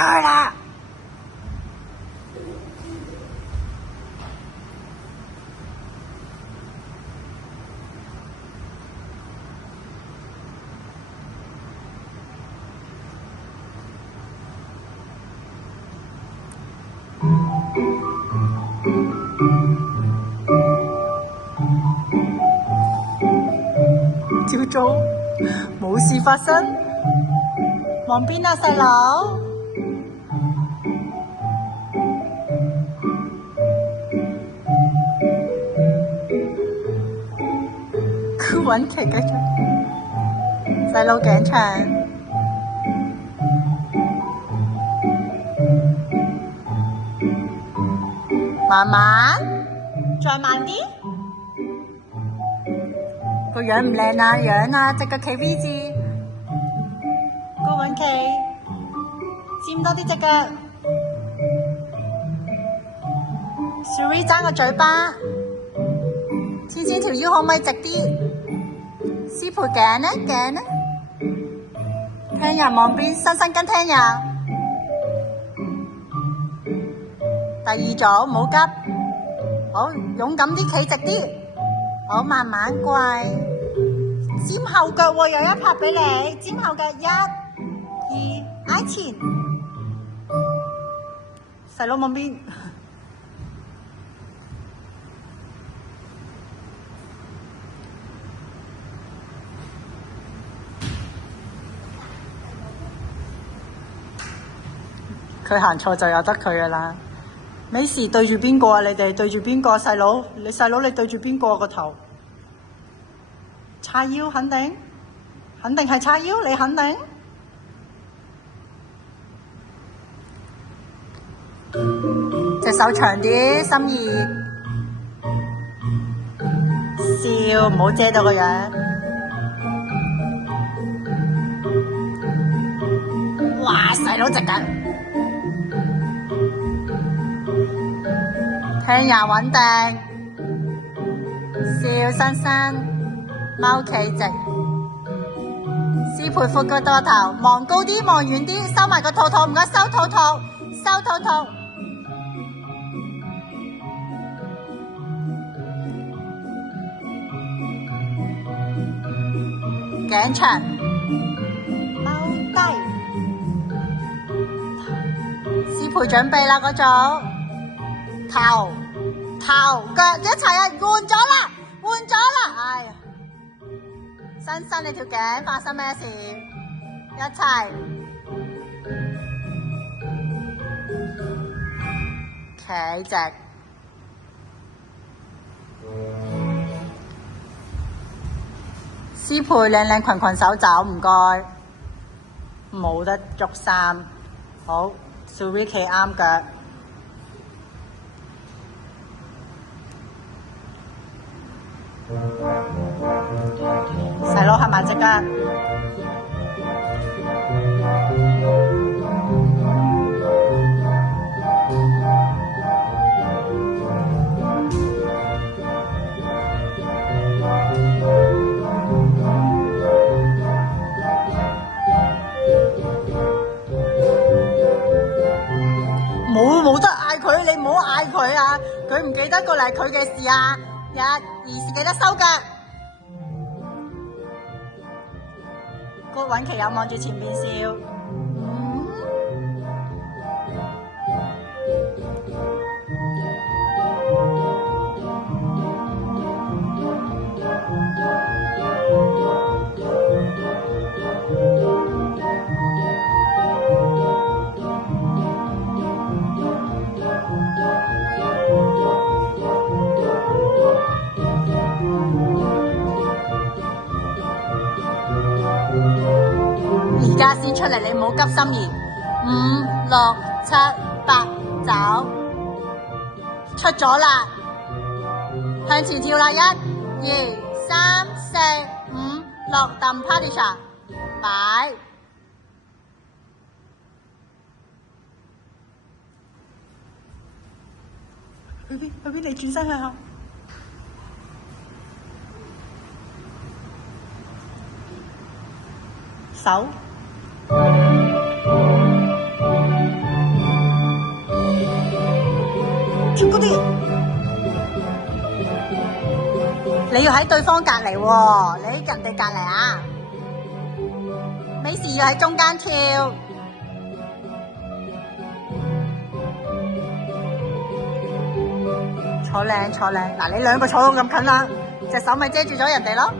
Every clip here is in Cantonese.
去啦！朝早冇事發生，望邊啊細佬？佢揾奇嘅細佬頸長，慢慢，再慢啲。個樣唔靚啊，樣啊，隻腳企 V 字。高允琪，尖多啲隻腳。Suri 爭個嘴巴。千千條腰可唔可以直啲？師傅頸呢？頸呢？聽人望邊，伸伸筋聽人。第二組唔好急，好勇敢啲，企直啲。好，慢慢跪，尖後腳喎，有一拍俾你，尖後腳1、2，挨前，細佬望邊？佢行錯就由得佢噶啦。美時對住邊個啊？你哋對住邊個？細佬，你細佬你對住邊個個頭？叉腰肯定？肯定係叉腰？你肯定？隻手長啲，心意。笑，唔好遮到個樣。哇！細佬直緊。聽人穩定，笑伸伸，踎企直，師傅闊個多頭，望高啲，望遠啲，收埋個肚肚，唔該收肚肚，收肚肚。頸長，踎低，師傅準備啦嗰組。頭腳一齊啊！換咗啦！哎呀，伸伸你條頸，發生咩事？一齊企直，師傅靚靚裙裙手肘，唔該，冇得捉衫。好 ，Suri 企啱腳。細佬合埋隻腳，冇得嗌佢，你唔好嗌佢啊！佢唔記得過嚟，佢嘅事啊！1、2，記得收腳。郭允琪又望住前面笑。而家先出嚟，你唔好急心怡。5、6、7、8，走，出咗啦，向前跳啦！1、2、3、4、5、6，揼 party 場，擺。去邊？你轉身向後。手。嗰啲，你要喺對方隔離喎，你喺人哋隔離啊！美時要喺中間跳，坐靚坐靚。嗱，你兩個坐到咁近啦，隻手咪遮住咗人哋咯。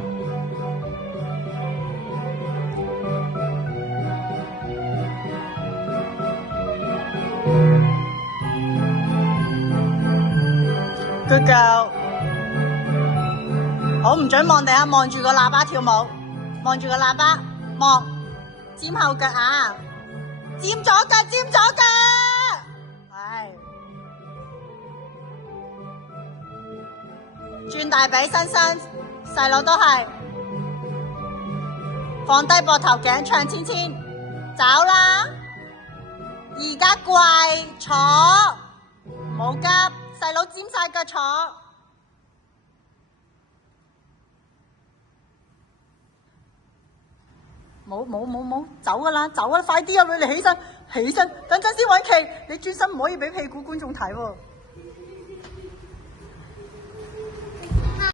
Good girl， 好唔准望地下，望住個喇叭跳舞，望住個喇叭，望尖後腳啊，尖左腳，尖左腳，係轉大髀，伸伸，細佬都係放低膊頭頸，唱千千，走啦！而家跪坐，唔好急。細佬尖晒腳坐，冇，走噶啦，走啊！快啲啊！你起身，等陣先揾期，你轉身唔可以俾屁股觀眾睇喎。